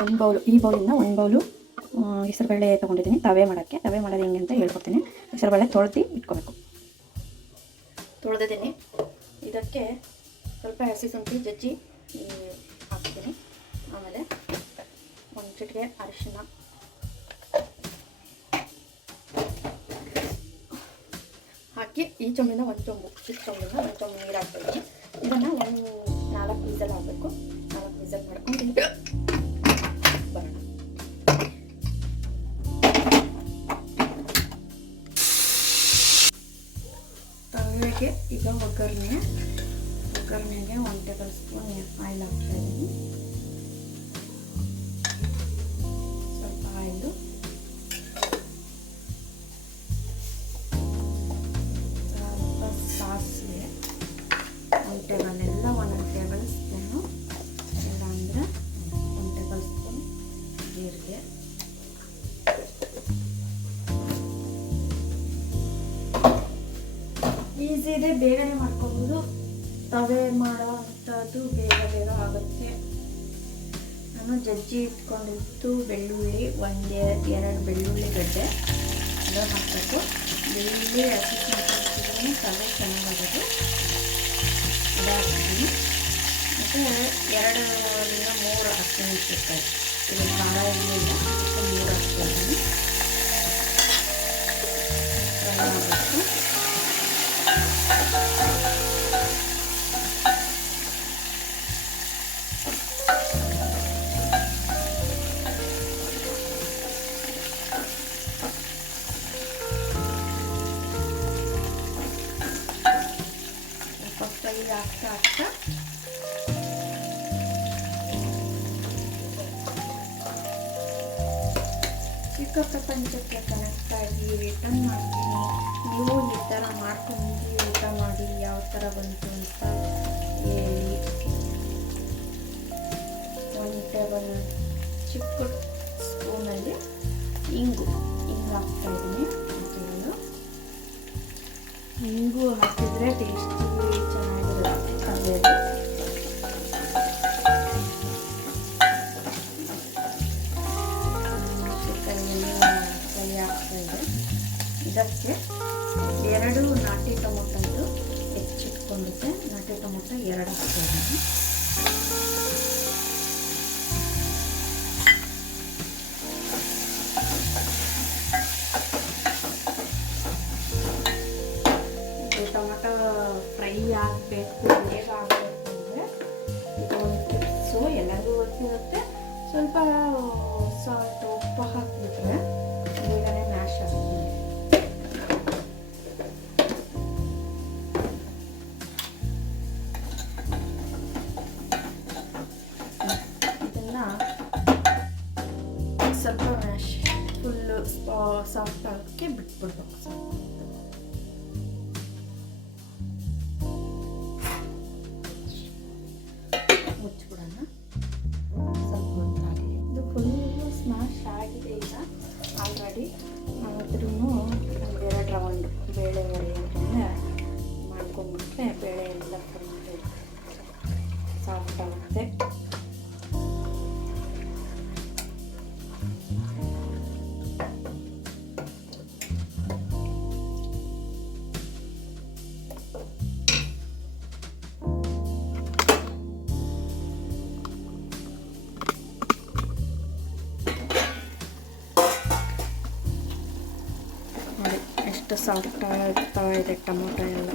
ಒಂದು ಬೌಲು ಈ ಬೌಲಿಂದ ಒಂದು ಬೌಲು ಹೆಸರುಬೇಳೆ ತೊಗೊಂಡಿದ್ದೀನಿ. ತವೆ ಮಾಡೋಕ್ಕೆ. ತವೆ ಮಾಡೋದು ಹೆಂಗೆ ಅಂತ ಹೇಳ್ಕೊಡ್ತೀನಿ. ಹೆಸರುಬೇಳೆ ತೊಳೆದು ಇಟ್ಕೋಬೇಕು. ತೊಳೆದಿದ್ದೀನಿ. ಇದಕ್ಕೆ ಸ್ವಲ್ಪ ಹಸಿ ಶುಂಠಿ, ಜಜ್ಜಿ ಹಾಕ್ತೀನಿ. ಆಮೇಲೆ ಒಂದು ಚಿಟಿಕೆ ಅರಿಶಿನ. ಹಾಕಿ ಈ ಚೊಂಬಿನ ಒಂದು ಚೊಂಬು. ಚಿಕ್ಕ ಚೊಂಬಿನ ಒಂದು ಚೊಂಬು ನೀರು ಹಾಕ್ಬೇಕು ಇದನ್ನು ಒಂದು ನಾಲ್ಕು ಪೀಸಲ್ಲಿ ಹಾಕಬೇಕು. ನಾಲ್ಕು ಪೀಸಲ್ಲಿ ಮಾಡ್ಕೊಂಡು ತವೆಗೆ ಈಗ ಒಗ್ಗರಣೆ. ಒಗ್ಗರಣೆಗೆ ಒಂದು ಟೇಬಲ್ ಸ್ಪೂನ್ ಆಯಿಲ್ ಹಾಕ್ತಾ ಇದೆ, ಬೇಗನೆ ಮಾಡ್ಕೊಬೋದು. ತವೆ ಮಾಡೋ ಅಂಥದ್ದು ಬೇಗ ಬೇಗ ಆಗುತ್ತೆ. ನಾನು ಜಜ್ಜಿ ಇಟ್ಕೊಂಡಿದ್ದು ಬೆಳ್ಳುಳ್ಳಿ, ಒಂದು, ಎರಡು ಬೆಳ್ಳುಳ್ಳಿ ಗಡ್ಡೆ. ಅದನ್ನು ಹಾಕಬೇಕು. ಬೆಳ್ಳುಳ್ಳಿ ಹಸಿ ಹಾಕಿದ್ರೆ ತವೆ ಅದಾಗ್ತೀನಿ ಹಾಕ್ತೀನಿ ಮತ್ತು ಎರಡರಿಂದ ಮೂರು ಹಸಿಮೆಣಸಿನ್ಕಾಯಿ ಇದು ಖಾರ ಅದಕ್ಕೆ ಮೂರು ಹಾಕ್ತೀನಿ ಚಿಕ್ಕ ಪ್ರಪಂಚಕ್ಕೆ ಕನೆಕ್ಟ್ ಆಗಿ ರಿಟರ್ನ್ ಮಾಡ್ತೀನಿ ನೀವು ಈ ಥರ ಮಾಡ್ಕೊಂಡು ಊಟ ಮಾಡಿ ಯಾವ ಥರ ಬಂತು ಅಂತ ಹೇಳಿ ಒಂದು ಟೇಬಲ್ ಚಿಕ್ಕ ಸ್ಪೂನಲ್ಲಿ ಇಂಗು ಹಿಂಗು ಹಾಕ್ತಾ ಇದ್ದೀನಿ ಹಾಕಿರೋದು ಹಿಂಗು ಹಾಕಿದ್ರೆ ಟೇಸ್ಟಿ ಚೆನ್ನಾಗಿರುತ್ತೆ ಇದಕ್ಕೆ ಎರಡು ನಾಟಿ ಟೊಮೊಟೊಂದು ಹೆಚ್ಚಿಟ್ಕೊಂಡಿದ್ದೆ ನಾಟಿ ಟೊಮೊಟೊ ಎರಡು ಹಾಕ್ತಾ ಫುಲ್ಲು ಸಾಫ್ಟ್ ಆಗೋಕ್ಕೆ ಸ್ವಲ್ಪ ಮುಚ್ಚಿಬಿಡೋಣ. ಸ್ವಲ್ಪ ಹೊತ್ತಾಗಲಿ ಇದು ಫುಲ್ಲು ಸ್ಮ್ಯಾಶ್ ಆಗಿದೆ ಈಗ. ಆಲ್ರೆಡಿ ಆದ್ರೂ ಎರಡು ರೌಂಡ್ ಬೇಳೆ ಅಂತಂದರೆ ಮಾಡ್ಕೊಂಡ್ಬಿಟ್ರೆ ಬೇಳೆ ಎಲ್ಲ ಫುಲ್ ಸಾಫ್ಟ್ ಆಗುತ್ತೆ. ನೋಡಿ, ಎಷ್ಟು ಸಾಫ್ಟ್ ಆಗ್ತಾ ಇದೆ ಟೊಮೊಟೊ ಎಲ್ಲ.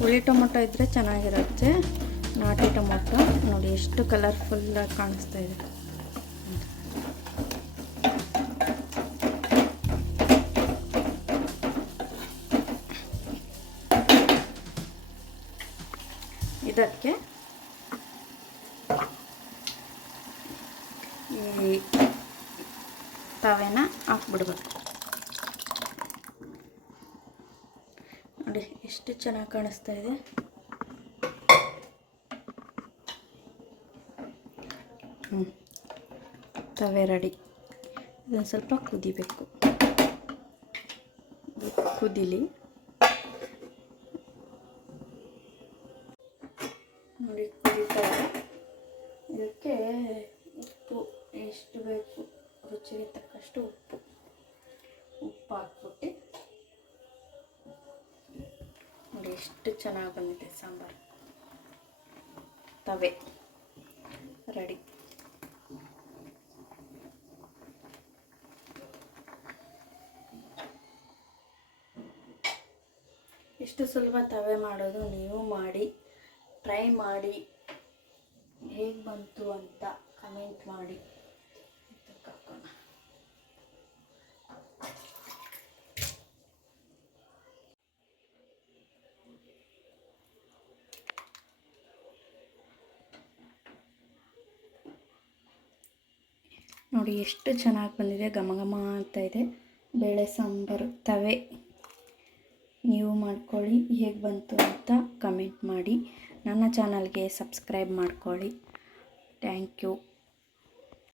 ಹುಳಿ ಟೊಮೊಟೊ ಇದ್ದರೆ ಚೆನ್ನಾಗಿರುತ್ತೆ, ನಾಟಿ ಟೊಮೊಟೊ. ನೋಡಿ, ಎಷ್ಟು ಕಲರ್ಫುಲ್ಲಾಗಿ ಕಾಣಿಸ್ತಾ ಇದೆ. ಇದಕ್ಕೆ ಈ ತವೆನ ಹಾಕ್ಬಿಡ್ಬೇಕು. ನೋಡಿ, ಎಷ್ಟು ಚೆನ್ನಾಗಿ ಕಾಣಿಸ್ತಾ ಇದೆ. ತವೆ ರೆಡಿ. ಇದನ್ನು ಸ್ವಲ್ಪ ಕುದಿಬೇಕು. ಕುದಿಲಿ ನೋಡಿ ಕುದೀತಾ ಇದೆ ಇದಕ್ಕೆ ಉಪ್ಪು ಎಷ್ಟು ಬೇಕು ರುಚಿಗೆ ತಕ್ಕಷ್ಟು ಉಪ್ಪು. ಉಪ್ಪು ಹಾಕ್ಬಿಟ್ಟು ನೋಡಿ ಎಷ್ಟು ಚೆನ್ನಾಗಿ ಬಂದಿದೆ ಸಾಂಬಾರು. ತವೆ ರೆಡಿ. ಎಷ್ಟು ಸುಲಭ ತವೆ ಮಾಡೋದು ನೀವು ಮಾಡಿ, ಟ್ರೈ ಮಾಡಿ. ಹೇಗೆ ಬಂತು ಅಂತ ಕಮೆಂಟ್ ಮಾಡಿ. ನೋಡಿ ಎಷ್ಟು ಚೆನ್ನಾಗಿ ಬಂದಿದೆ, ಘಮ ಘಮ ಅಂತ ಇದೆ. ಬೇಳೆ, ಸಾಂಬಾರು, ತವೆ ನೀವು ಮಾಡ್ಕೊಳ್ಳಿ. ಹೇಗೆ ಬಂತು ಅಂತ ಕಮೆಂಟ್ ಮಾಡಿ. ನನ್ನ ಚಾನಲ್ಗೆ ಸಬ್ಸ್ಕ್ರೈಬ್ ಮಾಡ್ಕೊಳ್ಳಿ. Thank you